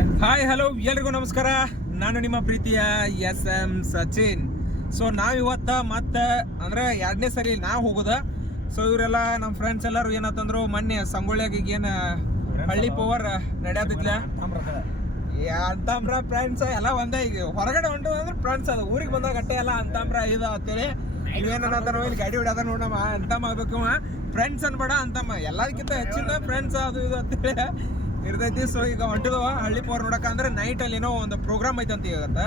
Hi hello ಎಲ್ರಿಗೂ ನಮಸ್ಕಾರ. ನಾನು ನಿಮ್ಮ ಪ್ರೀತಿಯ SM ಸಚಿನ್. ಸೊ ನಾವಿವತ್ತು ಮತ್ತೆ ಅಂದರೆ 2ನೇ ಸರಿ ನಾವು ಹೋಗೋದ. ಸೊ ಇವರೆಲ್ಲ ನಮ್ಮ ಫ್ರೆಂಡ್ಸ್ ಎಲ್ಲರೂ ಏನಂತಂದ್ರು, ಮೊನ್ನೆ ಸಂಗೊಳ್ಳಿಯಾಗ ಏನು ಹಳ್ಳಿ ಪವರ್ ನಡೆಯತ್ತಿಲ್ಲ ಅಂತಾಮ್ರ ಫ್ರೆಂಡ್ಸ್ ಎಲ್ಲ ಒಂದೇ. ಈಗ ಹೊರಗಡೆ ಹೊಂಟು ಅಂದ್ರೆ ಫ್ರೆಂಡ್ಸ್ ಅದು ಊರಿಗೆ ಬಂದಾಗ ಅಟ್ಟೆ ಎಲ್ಲ ಅಂತಾಮ್ರ ಇದು ಅಂತೇಳಿ ಇವೇನಂತಾರೋ ಇಲ್ಲಿ ಗಾಡಿ ಹೊಡ್ಯಾದ ನೋಡಮ್ಮ ಅಂತಮ್ಮ ಆಗ್ಬೇಕು. ಫ್ರೆಂಡ್ಸ್ ಅನ್ಬೇಡ ಅಂತಮ್ಮ, ಎಲ್ಲದಕ್ಕಿಂತ ಹೆಚ್ಚಿನ ಫ್ರೆಂಡ್ಸ್ ಅದು ಇದು ಅಂತೇಳಿ ಇರ್ತೈತಿ. ಸೊ ಈಗ ಹೊಂಟಿದವ ಹಳ್ಳಿ ಪವರ್ ನೋಡಕ್ಕಂದ್ರೆ ನೈಟಲ್ಲಿ ಏನೋ ಒಂದು ಪ್ರೋಗ್ರಾಮ್ ಐತಂತ ಇವತ್ತ.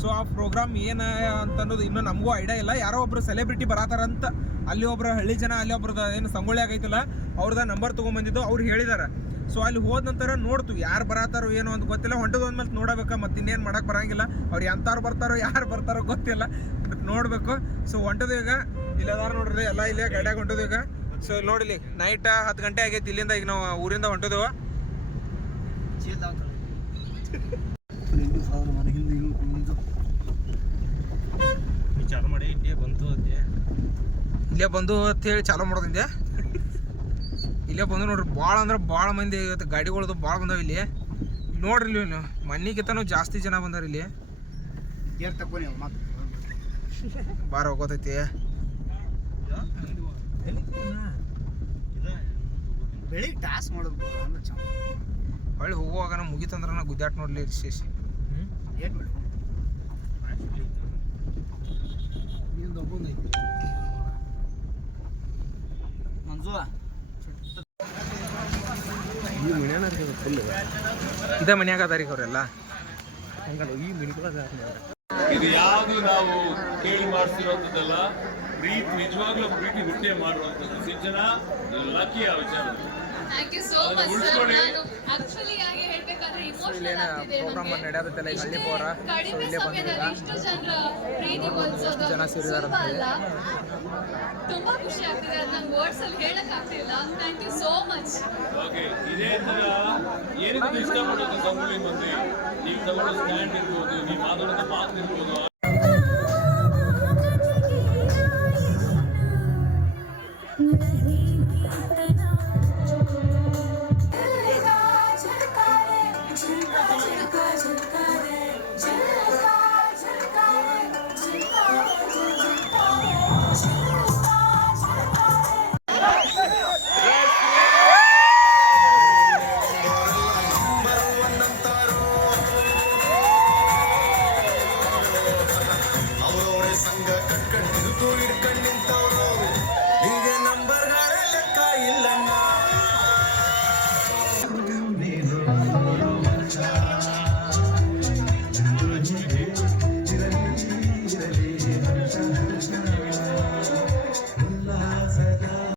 ಸೊ ಆ ಪ್ರೋಗ್ರಾಮ್ ಏನು ಅಂತನ್ನೋದು ಇನ್ನೂ ನಮಗೂ ಐಡಿಯಾ ಇಲ್ಲ. ಯಾರೋ ಒಬ್ರು ಸೆಲೆಬ್ರಿಟಿ ಬರತಾರಂತ, ಅಲ್ಲಿ ಒಬ್ರು ಹಳ್ಳಿ ಜನ, ಅಲ್ಲಿ ಒಬ್ರದ್ದು ಏನು ಸಂಗೊಳ್ಳಿ ಆಗೈತಲ್ಲ ಅವ್ರದ್ದು ನಂಬರ್ ತೊಗೊಂಬಂದಿದ್ದು ಅವ್ರು ಹೇಳಿದಾರೆ. ಸೊ ಅಲ್ಲಿ ಹೋದ ನಂತರ ನೋಡ್ತೀವಿ ಯಾರು ಬರತ್ತಾರೋ ಏನೋ ಅಂತ ಗೊತ್ತಿಲ್ಲ. ಹೊಂಟದ ಒಂದ್ಮೇಲೆ ನೋಡಬೇಕು, ಮತ್ತೆ ಇನ್ನೇನು ಮಾಡಕ್ಕೆ ಬರಂಗಿಲ್ಲ. ಅವ್ರು ಎಂಥವ್ರು ಬರ್ತಾರೋ ಯಾರು ಬರ್ತಾರೋ ಗೊತ್ತಿಲ್ಲ, ಬಟ್ ನೋಡಬೇಕು. ಸೊ ಹೊಂಟದು ಈಗ ಇಲ್ಲದಾರ ನೋಡ್ರಿ, ಎಲ್ಲ ಇಲ್ಲೇ ಗಾಡಿಯಾಗ ಹೊಂಟದು ಈಗ. ಸೊ ನೋಡಿಲಿ ನೈಟ್ 10 ಗಂಟೆ ಆಗೈತಿ. ಇಲ್ಲಿಂದ ಈಗ ನಾವು ಊರಿಂದ ಹೊಂಟದೇವ. ಚಾಲು ಮಾಡಿ ಇಲ್ಲೇ ಬಂದು ಅಂತೇಳಿ ಚಾಲೂ ಮಾಡೋದಿಂದೆ. ಇಲ್ಲೇ ಬಂದು ನೋಡ್ರಿ, ಭಾಳ ಅಂದ್ರೆ ಭಾಳ ಮಂದಿ ಇವತ್ತು ಗಾಡಿಗಳದು ಭಾಳ ಬಂದಾವ ಇಲ್ಲಿ. ನೋಡ್ರಿ ಇಲ್ಲಿ ಮಣ್ಣಿಗಿಂತನೂ ಜಾಸ್ತಿ ಜನ ಬಂದಾರ ಇಲ್ಲಿ. ಬಾರ ಹೋಗೋತೈತಿ. ಬೆಳಿಗ್ಗೆ ಟಾಸ್ ಮಾಡೋದು ಹೊಳ್ಳಿ ಹೋಗುವಾಗ ಮುಗಿತಂದ್ರೆ ನಾ ಗುದ್ದಾಟ್ ನೋಡ್ಲಿ ಶೇಷಿ. ಏನು ಮಾಡಿ ಮಂಜು ಇದೇ ಮನ್ಯಾಗ ಅದಾರೀ ಅವರೆಲ್ಲ. ಇದು ಯಾವುದು ನಾವು ಕೇಳಿ ಮಾಡಿಸಿರೋಂಥದ್ದಲ್ಲ. ಪ್ರೀತಿ ನಿಜವಾಗ್ಲೂ ಪ್ರೀತಿ ಹುಟ್ಟೆ ಮಾಡುವಂಥದ್ದು. ಸಿಂಚನ ಲಕ್ಕಿ ಆ ವಿಚಾರ. Thank you so much sir. ನಾನು ಆಕ್ಚುಲಿ ಯಾಕೆ ಹೇಳ್ಬೇಕಾದ್ರೆ ಇಮೋಷನಲ್ ಆಗ್ತಿದೆ. ಪ್ರೋಗ್ರಾಮ್ ನಡೆಯೋದಲ್ಲ ಈ ಹಳ್ಳಿ ಪವರ. ಸೊ ಇಲ್ಲೇ ಬಂದಿಲ್ಲ, ಇಷ್ಟು ಜನರ ಪ್ರೀತಿ ಗೊಂಚೋದು ಜನ ಸೇರಿದಾರೆ ಅಂತ ಹೇಳಿ ತುಂಬಾ ಖುಷಿ ಆಗ್ತಿದೆ. ಅದು ನಂಗೆ ವರ್ಡ್ಸ್ ಅಲ್ಲಿ ಹೇಳಕ್ ಆಗ್ತಿಲ್ಲ. Thank you so much. Okay, ಇದೇ ತರ ಏನಕ್ಕೆ ಇಷ್ಟಪಡೋದು ಸಂಗೊಳ್ಳಿ ಮಂದಿ. ನೀವು ತಗೊಳ್ಳೋ ಸ್ಟ್ಯಾಂಡ್ ಇರ್ಬೋದು, ನೀವು ಮಾತಾಡೋದು ಮಾತು ಇರ್ಬೋದು,